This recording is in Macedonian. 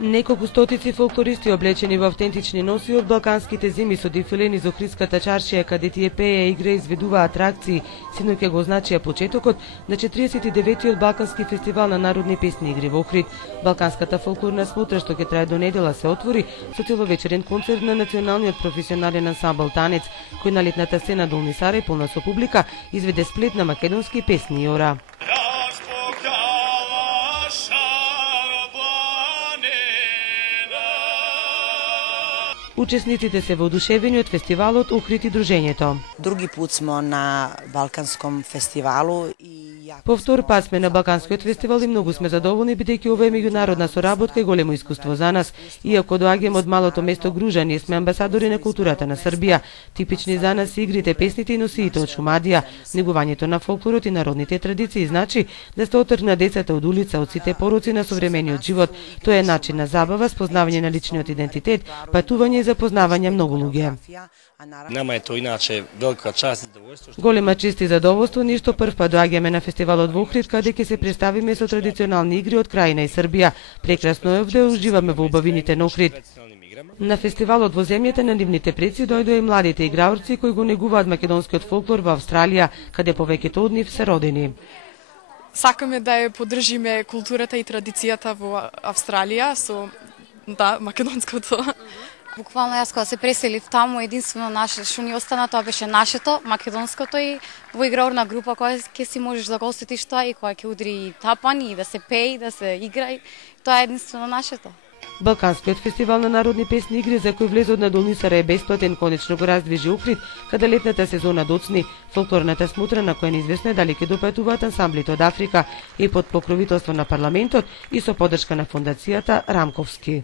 Неколку стотици фолклористи облечени во автентични носи од балканските земи со дефилени за Охридската чаршија, каде тие пее, игра и изведува атракции, синоќа го означија почетокот на 49-тиот Балкански фестивал на народни песни и игри во Охрид. Балканската фолклорна смотра, што ќе трае до недела, се отвори со целовечерен концерт на националниот професионален ансамбл Танец, кој на летната сцена Долни Сарај, полна со публика, изведе сплет на македонски песни и ора. Учесниците се воодушевени од фестивалот Охрид и дружењето. Други пат смо на Балканском фестивалу и по втор пат сме на Балканскиот фестивал и многу сме задоволни, бидејќи ова е меѓународна соработка и големо искуство за нас. Иако доаѓаме од малото место Гружа, ние сме амбасадори на културата на Србија. Типични за нас се игрите, песните и носиите од Шумадија. Негувањето на фолклорот и народните традиции значи да се отргна децата од улица, од сите пороци на современиот живот. Тоа е начин на забава, спознавање на личниот идентитет, патување и запознавање многу луѓе. Нема е тоа иначе велика част и задоволство. Голема чест и задоволство, ништо прв пат доаѓаме на фестивалот во Охрид, каде ќе се представиме со традиционални игри од крајина и Србија. Прекрасно е овде, уживаме во убавините на Охрид. На фестивалот во земјата на нивните предци дојдоа и младите играорци кои го негуваат македонскиот фолклор во Австралија, каде повеќето од нив се родени. Сакаме да ја поддржиме културата и традицијата во Австралија со македонското. Буквално јас кога се преселив таму, единствено наше што ни остана тоа беше нашето, македонското, и во играорна група која ќе си можеш да го осетиш тоа и која ќе удри тапани и да се пее, да се игра, тоа е единствено нашето. Балканскиот фестивал на народни песни и игри за кој влезот на Долни Сарај е бесплатен, конечно го раздвижи Охрид, каде летната сезона доцни. Фолклорната смотра на која неизвестно е дали ќе допатуваат ансамблите од Африка и под покровителство на парламентот и со поддршка на фондацијата Рамковски.